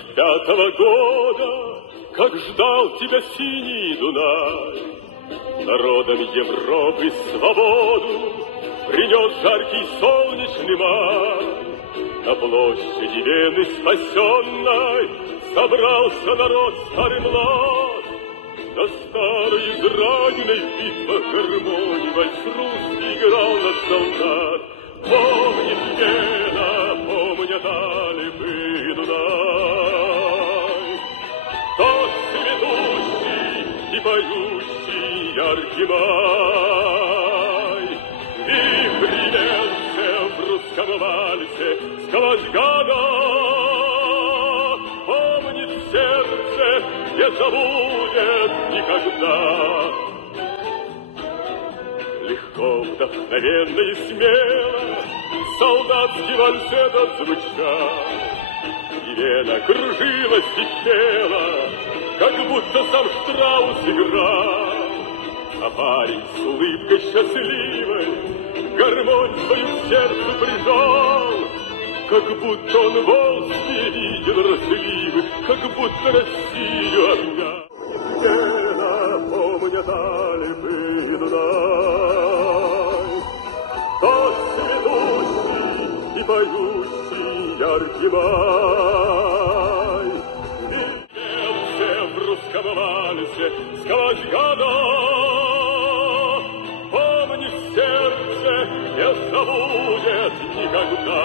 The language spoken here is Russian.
45-го года, как ждал тебя синий Дунай, народам Европы свободу принес жаркий солнечный май. На площади Вены спасенной собрался народ старый млад. На старой израненной в битвах гармонии вальс русский играл над солдат. Помнит Вена, помнят Альпы и Дунай, тот цветущий и поющий яркий май. И привелся в русском вальсе сквозь года, помнит сердце, не забудет никогда. Легко, вдохновенно и смело солдатский вальсет отзвучал, и Вена кружилась и пела, как будто сам Штраус играл. А парень с улыбкой счастливой гармонь свою к сердцу прижал, как будто он волжье видел разливы, как будто Россию обнял. Вена, помнят Альпы и Дунай, тот цветущий и поющий яркий май. Вертелся в русском вальсе сквозь года, помни, сердце не забудет никогда.